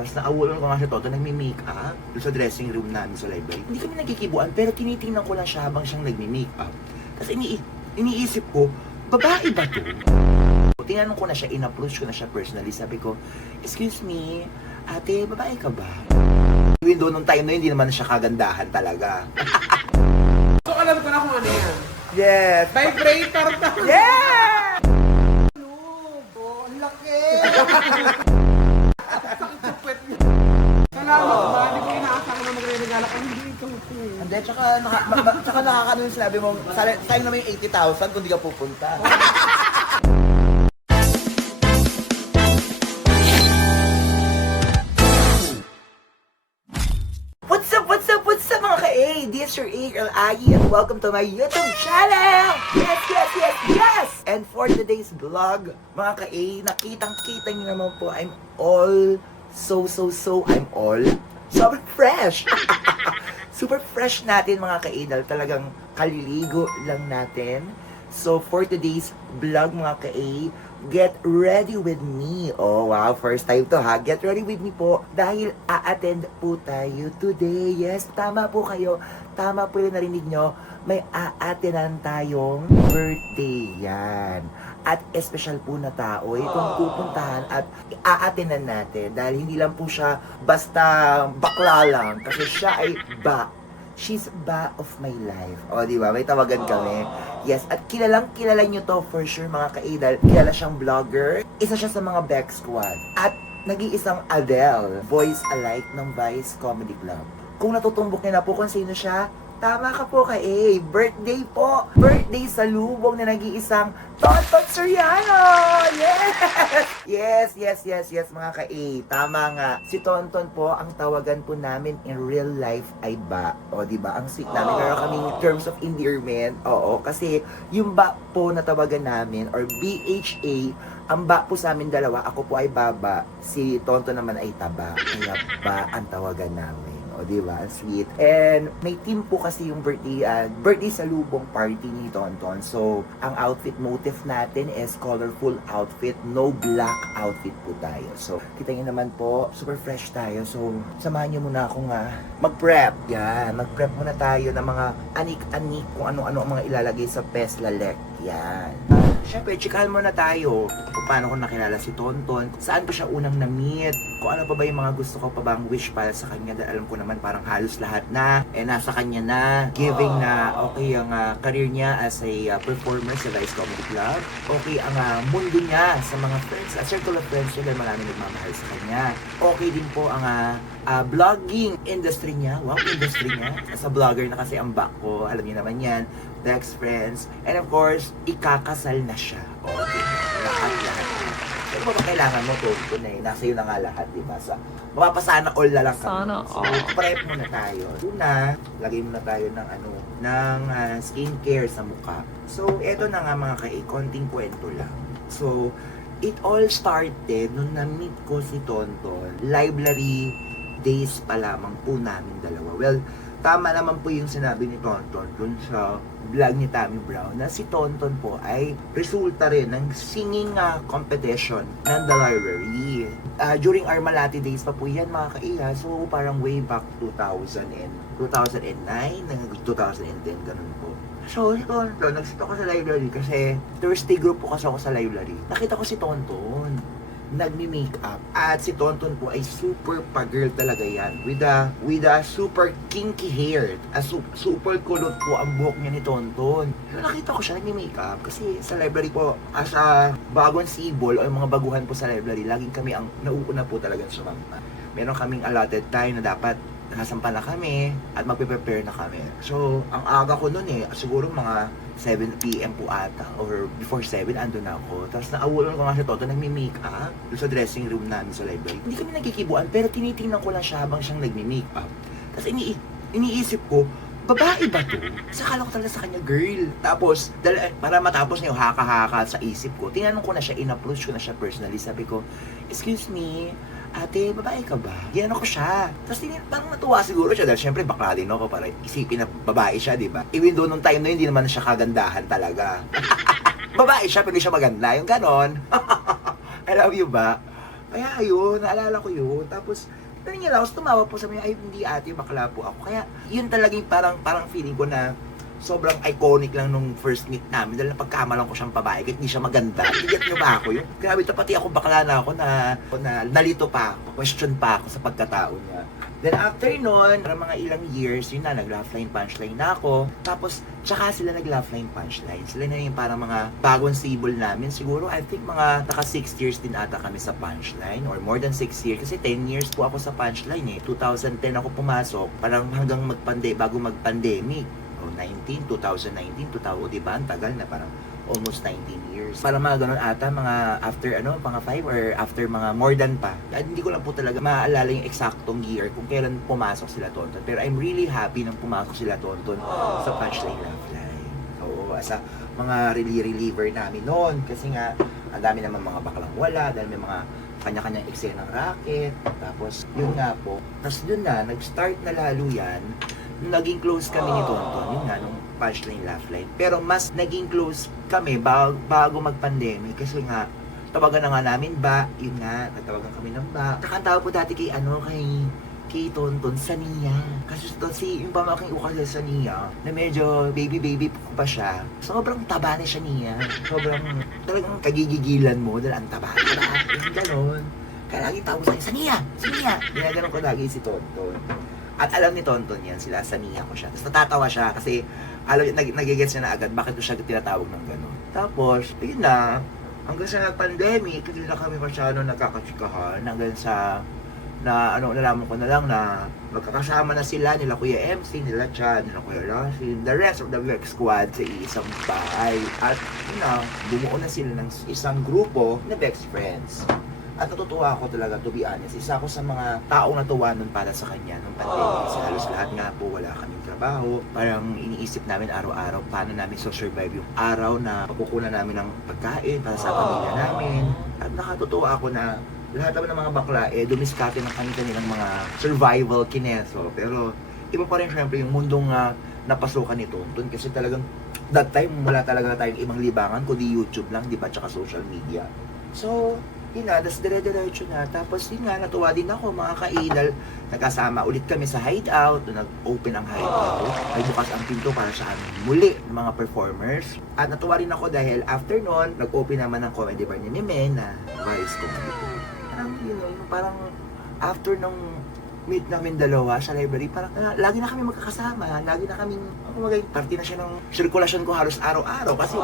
Tapos naawulan ko nga siya Toto, nagmi-makeup doon sa dressing room namin sa library. Hindi kami nagkikibuan, pero tinitingnan ko lang siya habang siyang nagmi-makeup. Tapos iniisip ko, babae ba to? Tinanong ko na siya, in-approach ko na siya personally. Sabi ko, excuse me, ate, babae ka ba? Even though nung time na yun, hindi naman siya kagandahan talaga. So alam ko na kung ano yan. Yes! Vibrator to. Yeah! Oh, ang laki. Salamat ba? Hindi ko inaasahan na magre-regala ka. Hindi ito. Hindi, tsaka nakakano yung sinabi mo, sayang naman yung 80,000 kung di ka pupunta. What's up mga ka-A? This is your A Girl Aggie and welcome to my YouTube channel! Yes! And for today's vlog, mga ka-A, nakitang-kita nyo naman po, I'm all super fresh! Super fresh natin mga ka-A, dahil talagang kaliligo lang natin. So for today's vlog mga ka-A, get ready with me. Oh wow, first time to ha. Get ready with me po dahil a-attend po tayo today. Yes, tama po kayo. Tama po yung narinig nyo. May a-attendan tayong birthday yan. At special po na tao itong pupuntahan at a-attendan natin. Dahil hindi lang po siya basta bakla lang. Kasi siya ay she's ba of my life. O, di ba? May tawagan kami. Yes, at kilala nyo to for sure mga ka-idol. Kilala siyang vlogger. Isa siya sa mga Beck Squad. At nag-iisang Adele, voice alike ng Vice Comedy Club. Kung natutumbok niya na po kung sino siya, tama ka po ka-A. Birthday po. Birthday sa lubong na nag-iisang Tonton Soriano! Yes! Yes, mga ka-A. Tama nga. Si Tonton po, ang tawagan po namin in real life ay ba. O, di ba? Ang sweet namin. Meron kaming terms of endearment. Oo, kasi yung ba po na tawagan namin, or BHA, ang ba po sa amin dalawa, ako po ay baba, si Tonton naman ay taba. Kaya ba ang tawagan namin. O, diba? Ang sweet. And may team po kasi yung birthday sa lubong party ni Tonton. So, ang outfit motif natin is colorful outfit. No black outfit po tayo. So, kita nyo naman po, super fresh tayo. So, samahan nyo muna akong mag-prep. Yan, mag-prep muna tayo ng mga anik-anik kung ano-ano ang mga ilalagay sa Peslalek. Yan. Siyempre, chikahan muna tayo kung paano ko nakilala si Tonton, saan ko siya unang na-meet, kung ano pa ba yung mga gusto ko pa bang wish para sa kanya, dahil alam ko naman parang halos lahat na, nasa kanya na, giving na okay ang career niya as a performer sa Vice Comedy Club, okay ang mundo niya sa mga friends, circle of friends niya, dahil marami nagmamahal sa kanya, okay din po ang vlogging industry niya, industry niya, as a vlogger na kasi ang back ko, alam niyo naman yan, Beck's friends, and of course, ikakasal na siya. Okay, lahat. Pero ba kailangan mo to na nasa iyo na nga lahat, di ba? So, mapapasana all na lang kami. Sana So, prep muna tayo. Una, lagay muna tayo ng skincare sa mukha. So, eto na nga mga konting kwento lang. So, it all started nung na-meet ko si Tonton. Library days pa lamang po namin dalawa. Well, tama naman po yung sinabi ni Tonton dun sa vlog ni Tammy Brown na si Tonton po ay resulta rin ng singing competition ng The Library. During our Malati days pa po yan mga ka-iya. So parang way back 2009, 2010, ganun po. So si Tonton, nagsito ko sa library kasi Thursday group po kasi ako sa library. Nakita ko si Tonton nagmi-makeup. At si Tonton po ay super pa-girl talaga yan. With a super kinky hair. Super kulot po ang buhok niya ni Tonton. So nakita ko siya nagmi-makeup kasi sa library po, as a bagong sibol o yung mga baguhan po sa library, laging kami ang nauuna po talaga sa mga. Meron kaming allotted time na dapat nakasampa na kami at magpe-prepare na kami. So, ang aga ko nun siguro mga 7 PM po ata or before 7 andun na ako. Tapos naawulan ko nga si Toto, nagmi-makeup doon sa dressing room namin sa library. Hindi kami nagkikibuan pero tinitingnan ko lang siya habang siyang nagmi-makeup. Tapos iniisip ko, babae ba to? Sakala ko talaga sa kanya, girl. Tapos, para matapos niya yung haka-haka sa isip ko, tinanong ko na siya, in-approach ko na siya personally. Sabi ko, excuse me, ate, babae ka ba? Ginano ko siya. Tapos parang natuwa siguro siya dahil syempre bakla din ako para isipin na babae siya, di ba? Even though nung time na yun, hindi naman siya kagandahan talaga. Babae siya, pero hindi siya maganda. Yung ganon. I love you ba? Kaya ayun, naalala ko yun. Tapos, nangyala ako, tumawa po, sabi niya, ay hindi ate, bakla po ako. Kaya, yun talagang parang feeling ko na sobrang iconic lang nung first meet namin dahil napagkamalan ko siyang babae kahit hindi siya maganda. Igat niyo ba ako yun? Grabe, pati ako bakla na ako na nalito pa ako, question pa ako sa pagkatao niya. Then after nun, para mga ilang years, yun na, nag-laugh line punchline na ako. Tapos, tsaka sila nag-laugh line punchline. Sila na yung parang mga bagong stable namin. Siguro, I think mga naka 6 years din ata kami sa punchline. Or more than 6 years. Kasi 10 years po ako sa punchline eh. 2010 ako pumasok. Parang hanggang bago mag-pandemic. 2019, 2000, diba? Ang tagal na parang almost 19 years. Para mga ganun ata, mga after mga 5 or after mga more than pa. At hindi ko lang po talaga maaalala yung eksaktong year kung kailan pumasok sila Tonton. Pero I'm really happy nang pumasok sila Tonton sa Punchline Laugh Line. Oo, as a mga reliever namin noon. Kasi nga, ang dami naman mga baklang wala, dahil may mga kanya-kanyang eksenang racket. Tapos, yun nga po. Tapos yun na, nag-start na lalo yan. Naging close kami ni Tonton, yun nga, nung Punchline Laugh Line. Pero mas naging close kami bago mag-pandemic kasi nga, tawagan na nga namin ba, yun nga, natawagan kami ng ba. Saka ang tawag po dati kay Tonton, Sania. Kasi yung pamaking ukal sa Sania, na medyo baby pa siya. Sobrang taba ni Sania. Sobrang talagang kagigigilan mo dahil ang taba. Yung ganon. Kaya lagi tawag sa akin, Sania! Ginaganon ko lagi si Tonton. At alam ni Tonton yan, sila, Sania ko siya. Tapos natatawa siya kasi alam, nagigets niya na agad bakit ko siya tinatawag ng gano'n. Tapos, yun na, hanggang sa nag-pandemic, hindi na kami masyado nagkakatsikahan hanggang sa nalaman ko na lang na magkakasama na sila, nila Kuya MC, nila Chad, nila Kuya Rasin, the rest of the Vex Squad sa isang bahay. At yun na, bumuo na sila ng isang grupo na Vex Friends. At natutuwa ako talaga, to be honest. Isa ako sa mga taong natuwa nun para sa kanya nung pandemic. Kasi halos lahat nga po wala kaming trabaho. Parang iniisip namin araw-araw paano namin survive yung araw na papukunan namin ng pagkain para sa pamilya namin. At nakatutuwa ako na lahat naman ng mga bakla dumiskate ng kanilang mga survival kineso. Pero iba pa rin syempre yung mundong napasukan ni Tonton. Kasi talagang that time wala talaga tayong ibang libangan kundi YouTube lang, di ba? Tsaka social media. So, yun na, tas dire-diretso na. Tapos yun nga, natuwa din ako mga kaidal. Nagkasama ulit kami sa hideout. Nag-open ang hideout. Ay bukas ang pinto para sa amin muli ng mga performers. At natuwa rin ako dahil after nun, nag-open naman ang comedy bar ni Meme na Vice Comedy. Parang yun, parang after nung meet namin dalawa sa library, parang lagi na kami magkakasama. Lagi na kaming, party na siya ng sirkulasyon ko halos araw-araw. Kasi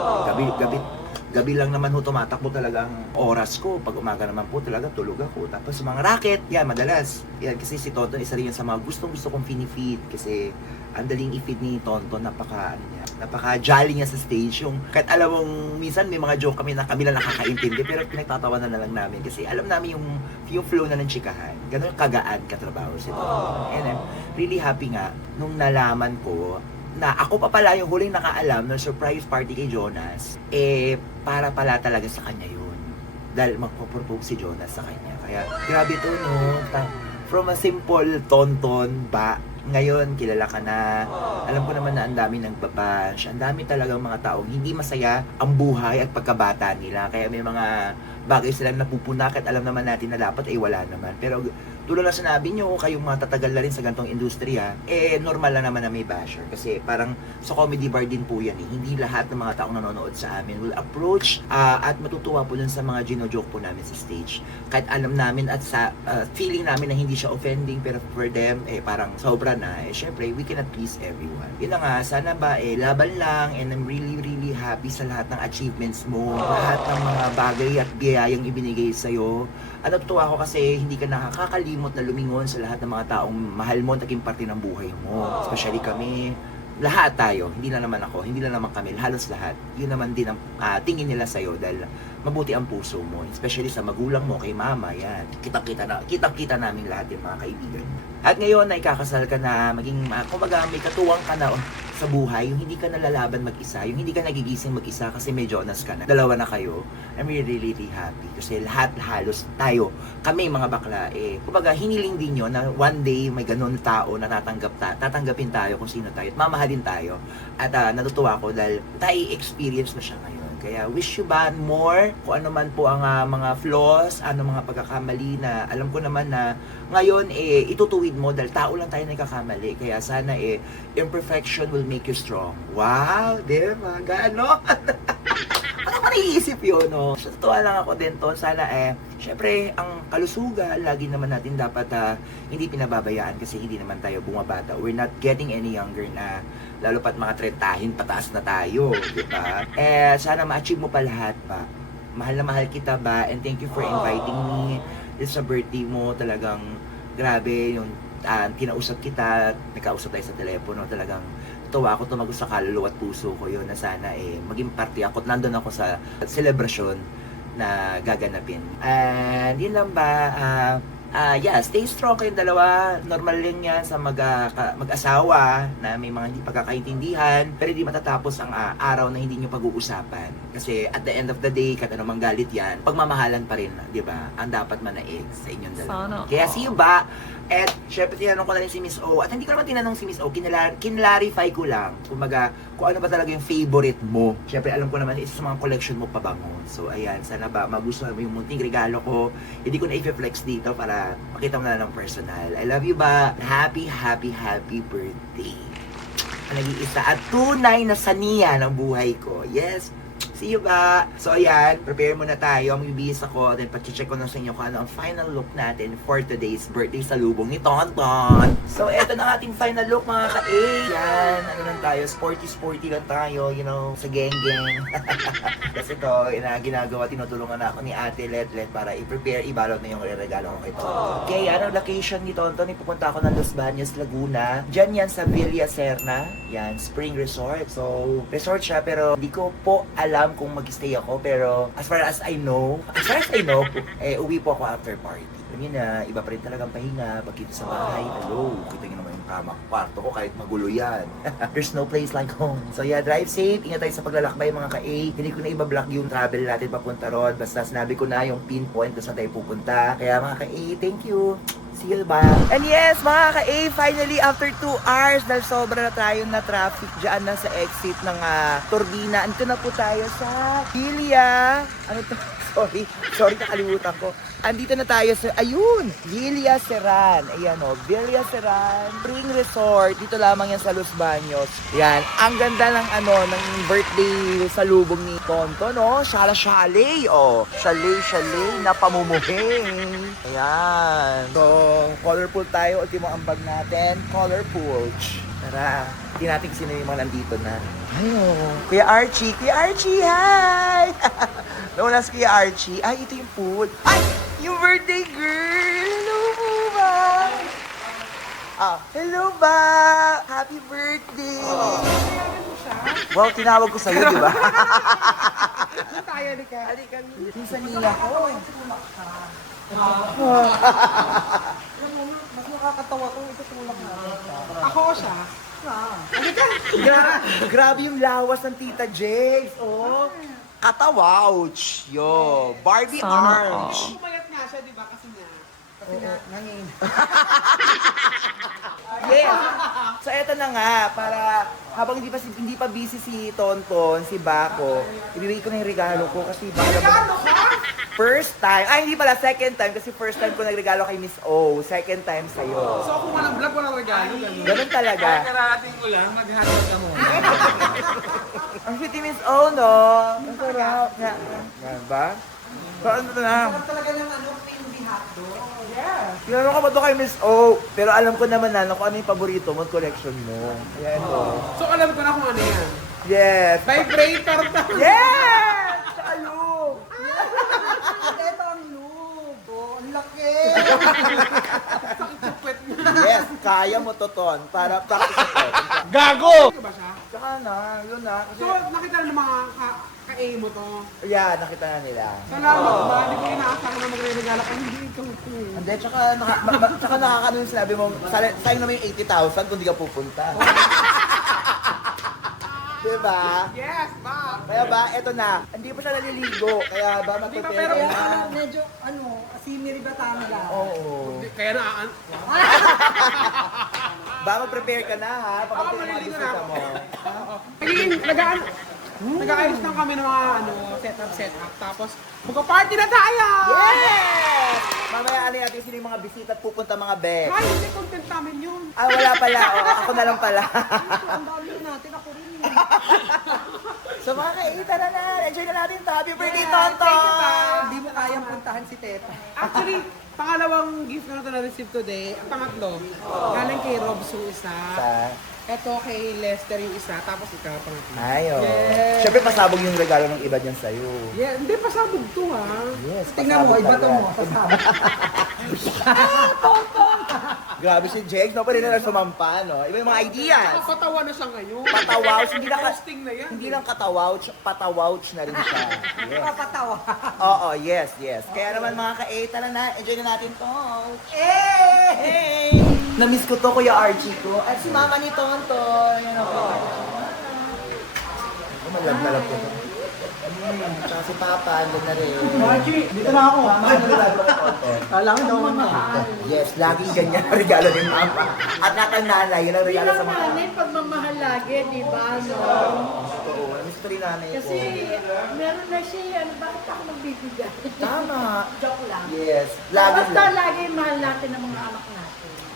gabi lang naman ho tumatakbo talaga ang oras ko. Pag umaga naman po talaga tulog ako. Tapos mga racket, yan madalas. Yan kasi si Tonton isa rin yan sa mga gustong kong feed kasi ang daling i-feed ni Tonton, napaka jolly niya sa stage. Yung kahit alam mong minsan may mga joke kami na kami lang nakakaintindi pero pinagtatawanan na lang namin kasi alam namin yung flow na ng chikahan. Ganun kagaan katrabaho si Tonton. And I'm really happy nga nung nalaman ko na ako pa pala yung huling nakaalam ng surprise party kay Jonas, para pala talaga sa kanya yun. Dahil magpo-propose si Jonas sa kanya. Kaya, grabe to, no? From a simple Tonton ba, ngayon, kilala ka na. Alam ko naman na ang dami nagbabash. Ang dami talagang mga taong hindi masaya ang buhay at pagkabata nila. Kaya may mga bagay silang napupuna kahit alam naman natin na dapat wala naman. Pero tulad na sinabi nyo, kayong mga tatagal na rin sa gantong industriya, normal lang naman na may basher. Kasi parang sa comedy bar din po yan eh. Hindi lahat ng mga taong nanonood sa amin will approach at matutuwa po dun sa mga gino-joke po namin sa stage. Kahit alam namin at sa feeling namin na hindi siya offending, pero for them, parang sobra na. Syempre, we cannot please everyone. Yun na nga, sana ba, laban lang, and I'm really, really happy sa lahat ng achievements mo, lahat ng mga bagay at biyayang ibinigay sa'yo. At natutuwa ako kasi hindi ka nakakalimot na lumingon sa lahat ng mga taong mahal mo, naging parte ng buhay mo. Especially kami, lahat tayo, hindi na naman ako, hindi na naman kami, halos lahat. Yun naman din ang tingin nila sa'yo dahil mabuti ang puso mo. Especially sa magulang mo, kay mama, yan. Kitang-kita namin lahat yung mga kaibigan. At ngayon na ikakasal ka na, maging, kumbaga may katuwang ka na sa buhay, yung hindi ka nalalaban mag-isa, yung hindi ka nagigising mag-isa kasi may Jonas ka na. Dalawa na kayo. I'm really, really happy. Kasi lahat halos tayo, kami mga bakla, kumbaga hiniling din yun na one day may ganun tao na tatanggapin tayo kung sino tayo at mamahalin tayo. At natutuwa ko dahil tayo experience na siya ngayon. Kaya wish you ba more kung ano man po ang mga flaws, ano mga pagkakamali na alam ko naman na ngayon itutuwid mo dahil tao lang tayo nagkakamali. Kaya sana imperfection will make you strong. Wow, di ba? Gaano? Ano ba naiisip yun, no? Sa totoo lang ako din to, sana syempre, ang kalusugan, lagi naman natin dapat hindi pinababayaan kasi hindi naman tayo bumabata. We're not getting any younger na, lalo pat mga 30 pataas na tayo, di ba? Sana ma-achieve mo pa lahat ba? Mahal na mahal kita ba? And thank you for inviting me. This sa birthday mo, talagang grabe yung kinausap kita, nagkausap tayo sa telepono, talagang tuwa ako, tumagos sa kaluluwa at puso ko yun na sana maging parte ako at nandun ako sa selebrasyon na gaganapin. And yun lang ba, yeah, stay strong kayong dalawa. Normal lang yan sa mag-asawa na may mga hindi pagkakaintindihan, pero hindi matatapos ang araw na hindi nyo pag-uusapan. Kasi at the end of the day, kahit anumang galit yan, pagmamahalan pa rin, di ba? Ang dapat manaig sa inyong dalawa. Sana. Kaya see you ba? At syempre tinanong ko na rin si Miss O. At hindi ko naman tinanong si Miss O, kinlarify ko lang. Kumbaga, kung ano ba talaga yung favorite mo. Syempre alam ko naman, isa sa mga collection mo pabango. So ayan, sana ba magustuhan mo yung munting regalo ko. Hindi ko na i-flex dito para makita mo na ng personal. I love you ba? Happy, happy, happy birthday. Nag-iisa at tunay na saniya ng buhay ko. Yes. See you ba? So ayan, prepare muna tayo. Magbibihis ako. Then pag-check ko na sa inyo kung ano ang final look natin for today's birthday salubong ni Tonton. So eto na ating final look mga ka-A. Yan, ano lang tayo, sporty lang tayo, you know, sa geng-geng. Kasi ito, ginagawa, tinutulungan na ako ni Ate Let para i-prepare, ibalot na yung regalo ko kay Tonton. Okay, ano location ni Tonton? Ipupunta ako ng Los Baños, Laguna. Diyan yan sa Villa Serna. Yan, Spring Resort. So, resort siya pero hindi ko po alam kung mag-stay ako, pero as far as I know, uwi po ako after party. Yun na, iba pa rin talagang pahinga pag dito sa bahay. Hello, kita nyo naman yung kwarto ko kahit magulo yan. There's no place like home. So yeah, drive safe. Ingat tayo sa paglalakbay mga ka-A. Hindi ko na iba-block yung travel natin papunta ron. Basta sinabi ko na yung pinpoint kung saan tayo pupunta. Kaya mga ka-A, thank you. See you ba? And yes, mga ka-A, finally after 2 hours, dahil sobra na tayo na traffic dyan na sa exit ng Turbina. Andito na po tayo sa Gilia. Ano to? Sorry, nakalimutan ko. Andito na tayo sa, ayun, Villa Seran. Ayan o, Villa Seran Spring Resort. Dito lamang yan sa Los Baños. Yan, ang ganda ng ng birthday salubong ni Tonto, no? Shala-shale, oh. Shale na pamumuhay. Ayan. So, colorful tayo. Ultimo ambag natin. Colorful. Tara, tingnan natin sino yung mga nandito na. Ayun. Kuya Archie, hi! Nauna si Kuya Archie. Ay, ito yung pool. Ay! Yung birthday girl! Hello ba? Hello ba? Happy birthday! Wow, tinawag ko sa'yo, di ba? Tayo, Nika. Minsan nila ko. Mas nakakatawa to. Ito tulak natin. Ako siya. Grabe yung lawas ng Tita Jace. Oh. Katawouch. Yo. Barbie Sana Arch. Pumayat nga siya, di ba? Kasi nangin. Yes. So eto na nga, para habang hindi pa busy si Tonton, si Bako, ibibigay ko na yung regalo ko kasi Regalo ka? first time, hindi pala, second time kasi first time ko nagregalo kay Miss O, second time sa'yo. So kung walang vlog, walang regalo. Ganun talaga. Kararating ko lang, mag-hatid ka muna. Ang sweet ni Miss O, no? Ang sarap. Ba? So ano na? Talaga ng candy hotdog. Yeah. Tinanong ka ba ito kay Miss O? Pero alam ko naman na kung ano yung paborito mo, collection mo. Ayan o. So alam ko na kung ano yan. Yes! Vibrator to. Yes! Sa aloof! Ito ang loob. Oh, ang laki. Sakit sa puwet mo. Yes, kaya mo to, Ton. Para practice ko. Gago! Ano ba siya? Tsaka na, yun na. Kasi, So nakita na ng mga ka-A mo to. yeah, nakita na nila. Salamat ba? Hindi ko inaasahan na magre-regalo ka. Hindi ikaw ito. Hindi, tsaka nakakano yung sinabi mo, sayang naman yung 80,000 kung di ka pupunta. Diba? Yes, ba? Kaya ba, eto na, hindi pa siya naliligo. Kaya ba, Hindi pa, magprepare pero ka na. Medyo, simiri ba tanga Oo. Kaya na, Ba, mag-prepare ka na ha, ako pagdating mga maliligo na bisita ako. mo. Naging, nagaan, Nag-aayos lang kami ng mga setup. Tapos, magpa-party na tayo! Yes! Mamaya ano natin sino yung mga bisita at pupunta mga be. Ay, hindi content namin yun. Ah, wala pala. Ako na lang pala. Ang dami natin, ako rin. So mga kaita na. Enjoy na natin to. Happy birthday, Yeah, Tonton! thank you, Pa. Hindi mo kayang puntahan si Teta. Actually, pangalawang gift na ito na-receive today. Ang pangatlo, galing kay Robs yung isa. Ito kay Lester yung isa. Tapos ikaw, pangatlo. Ayo. Yes. Siyempre pasabog yung regalo ng iba dyan sa'yo. Yeah, hindi pa sabog to ha. Yes, Tingnan mo, pasabog iba to talaga. mo. Kasama. Grabe si Jegs, no? Pwede na lang sumampa, no? Iba yung mga ideas. Nakakatawa na siya ngayon. Patawouch, hindi lang, Posting na yan. hindi lang katawouch, patawouch na rin siya. Yes. Papatawa. Oo, yes. Kaya naman mga ka-A, tara na, enjoy na natin to. Hey! Namiss ko to, Kuya Archie ko. At si mama ni Tonton. Yan ako. Oh, malab ko to. Tsaka si Papa, andun na rin. Archie, dito na ako. Mama, ano regalo kay Tonton? Kailangan daw mo Yes, laging ganyan ang regalo ni Mama. At nakang nanay, yun ang regalo sa Bilang mga... nanay, pagmamahal lagi, di ba? No? Oo, namiss ko rin nanay ko. Kasi meron na siya, ano, bakit ako magbibigay? Tama. Joke lang. Yes, lagi Basta lang. lagi mahal natin ang mga anak natin.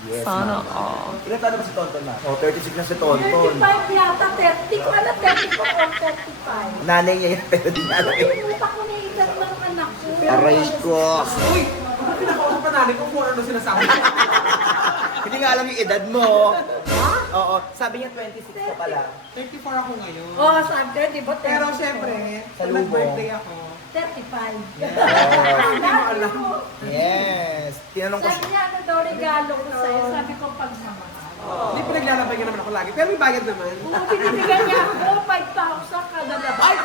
Yes, Sana all. Ilan taon na ba si Tonton na? Oh, 36 na si Tonton. 35 yata, 30 ko na 34 or 35. Nanay niya yun, pero di na alam eh. Nakalimutan ko na yung edad ng anak ko. Aray ko. Uy! Ano pinakausap pa natin kung ano sinasabi? Hindi nga alam yung edad mo. Oo, sabi niya 26 ka pala. 34 ako ngayon. Oh, sabi ko, di ba? Pero 34? syempre, Sa pag lubong. nag-birthday ako, 35. Yes. Sabi ko, Yes. Tinanong ko sabi siya. niya, ano daw regalo ko sa'yo? Sabi ko, pagmamahal. hindi pa naglalabay naman ako lagi. Pero may bayad naman. Kung binibigyan niya ako, 5,000 kada labas.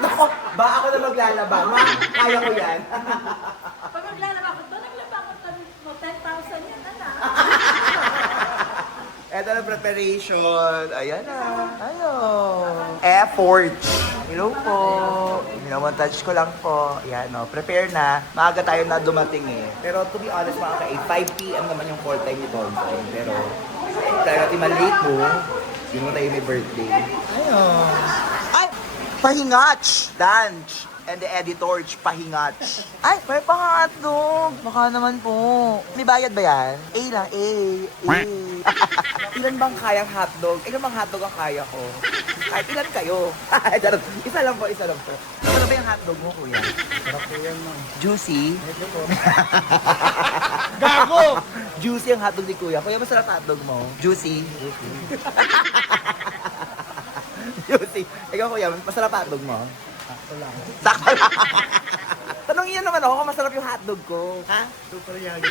Nako, ba ako na maglalaba? Ma, kaya ko yan. Pag naglalaba ko to, naglaba ko to, 10,000 yan, anak. Eto na preparation. Ayan na. Ayun. Effort. Hello po. Minamontage ko lang po. Ayan, no. Prepare na. Maaga tayo na dumating eh. Pero to be honest mga ka 5 p.m. naman yung call time ni Tonton. Pero tayo natin malate mo. Yun mo tayo may birthday. Ayun. Ay! Pahingach! Lunch. And the editor, pahingach. Ay, may pangatdog. Baka naman po. May bayad ba yan? A lang, A. Ilan bang kayang hotdog? Ilan bang hotdog ang kaya ko? Kahit ilan kayo? Charot. Isa lang po. Ano ba yung hotdog mo, kuya? Sarap po yan, ma'am. Juicy? Gago! Juicy ang hotdog ni kuya. Kuya, masarap hotdog mo? Juicy? Juicy. Ikaw, kuya, masarap hotdog mo? Sakto lang. Tanongin niyo naman ako kung masarap yung hotdog ko. Ha? Super yummy.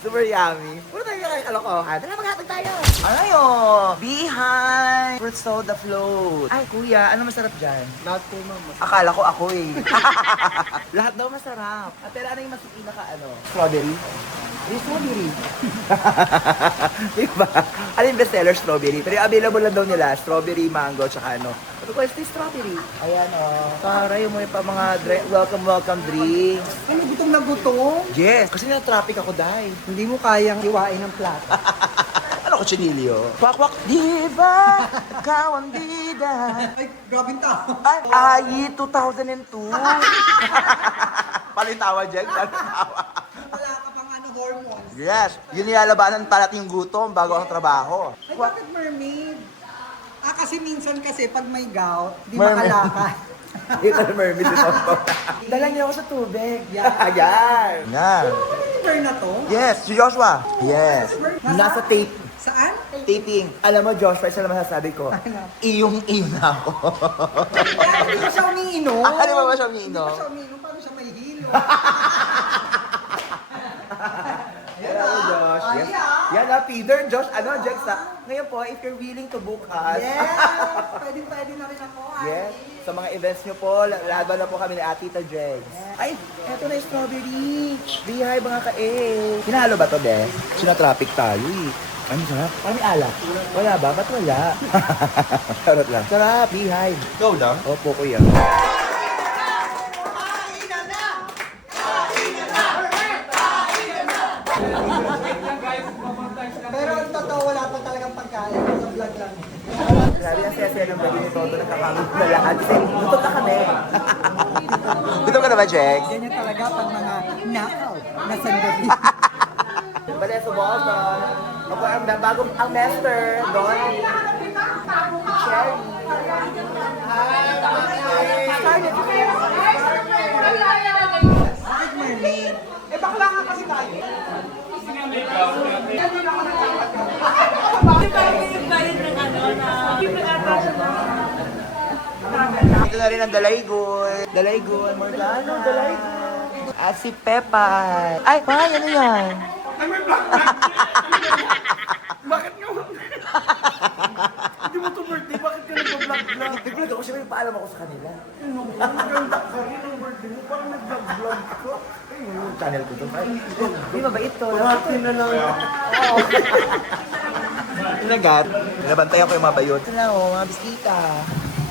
Super yummy. Puro tayo yung kalokohan. Tara, mag-hotdog tayo. Ano yun? Behind. Fruit soda float. Ay, kuya, ano masarap dyan? Lahat po, ma'am. Akala ko ako eh. Lahat daw masarap. Ah, pero ano yung mas pinaka ano? Strawberry? Yung strawberry. Diba? Ano yung bestseller? Strawberry. Pero yung available lang daw nila, strawberry, mango, tsaka ano. Sabi ko, ito yung strawberry. Ayan o. Taray, umuwi pa mga welcome drinks. Ano, gutom na gutom? Yes, kasi na-traffic ako dahil. Hindi mo kayang iwain ng plato. Ano ko, chinilyo? Kwak-kwak, di ba? Ikaw ang bida. Ay, grabing tao. Ay, 2002. Palitawa, Jack. Palitawa. Wala ka pang ano, hormones. Yes, yun nilalabanan para natin yung gutom bago ang trabaho. Ay, bakit mermaid? Kasi minsan kasi pag may gout, di Mermaid. makalakad. Ito na mermaid ito. Dala niya ako sa tubig. Ayan. Yan. Burn na to? Yes, si Joshua. Yes. Nasa tape. Saan? Taping. Alam mo, Joshua, isa lang masasabi ko. Iyong-iyo na ako. Kaya hindi ko siya umiinom. Ano ba siya Hindi umiinom? ko siya umiinom. Paano siya may hilo? Hello, Josh. Yes. Yan na, Peter, Josh, ano, Jex, ngayon po, if you're willing to book us. Yes! Pwede na rin ako. Yes. Sa mga events nyo po, laban na po kami ni Atita Jex. Ay, eto na yung strawberry. Bihay mga ka-A. Hinalo ba to, Des? Sina-traffic tayo eh. Ano sarap? Parang may alak. Wala ba? Ba't wala? Charot lang. Sarap, bihay. Go lang? Opo, kuya. Pero ang totoo, wala pa talagang pagkain. pagkain. Sa vlog lang. Grabe ang saya-saya ng bali ni Toto. Nagkakamit na lahat. Kasi gutom na kami. Gutom ka na ba, Jex? Ganyan talaga pag mga nakaw na sandali. Bale, subok ko. Ako ang bagong ang master, Don. Cherry. Bakit mermaid? Eh, bakla nga kasi tayo. Di ba yung bayad ng ano na... Yung nag-atasya na... Ito na rin ang Dalaygoy. Dalaygoy, Morgano, Dalaygoy. At si Pepa. Ay, pa, ano yan? Bakit nga? Hindi mo to birthday, bakit ka nag-vlog-vlog? Nag-vlog ako, syempre paalam ako sa kanila. Ang ganda ka rin ng birthday mo, parang nag-vlog ko. Ay, yung channel ko to. Hindi, mabait to. Parati na lang. Inagat. Nabantayan ko yung mga bayot. Ito na, oh, mga biskita.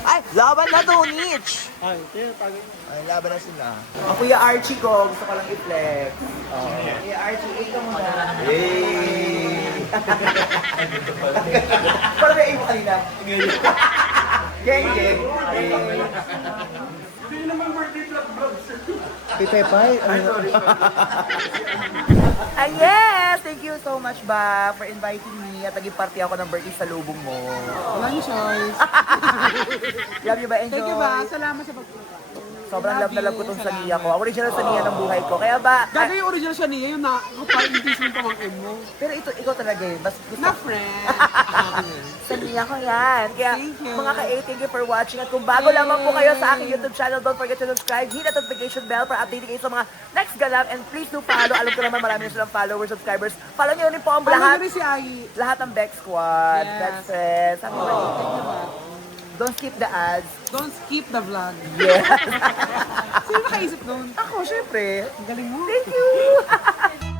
Ay, laban na to, Nitch! Ay, kaya tagay. Ay, laban na sila. Ang Kuya Archie ko, gusto ko lang i-flex. Oh. Kuya Archie, ikaw muna. Hey! Parang may aim kanina. Geng, geng. Hindi naman birthday vlog-vlog. Pipepay. Ay, sorry. Ah, yes! Thank you so much, ba, for inviting me at naging party ako ng birthday sa lubong mo. Wala niyo choice. Love you ba? Enjoy. Thank you ba? Salamat sa pagpunta. Sobrang love na love ko tong Salamat. Saniya ko. Ang original Saniya ng buhay ko. Kaya ba? Gaga yung original siya niya, yung na-party-invitation pamangkin mo. Pero ito, ikaw talaga yun. Mas gusto Na friend. Saniya ko yan. Kaya Thank you. mga ka-A, thank you for watching. At kung bago lamang po kayo sa aking YouTube channel, don't forget to subscribe. Hit the notification bell para updating kayo sa mga next ganap. And please do follow. Alam ko naman marami na silang followers, subscribers. Follow nyo rin po ang Alam lahat. mo rin si Ai. Lahat ng Beck Squad, Yes. Beck Friends. Happy birthday. Thank you ba? Don't skip the ads. Don't skip the vlog. Yes. Sino nakaisip doon? Ako, syempre. Ang galing mo. Thank you.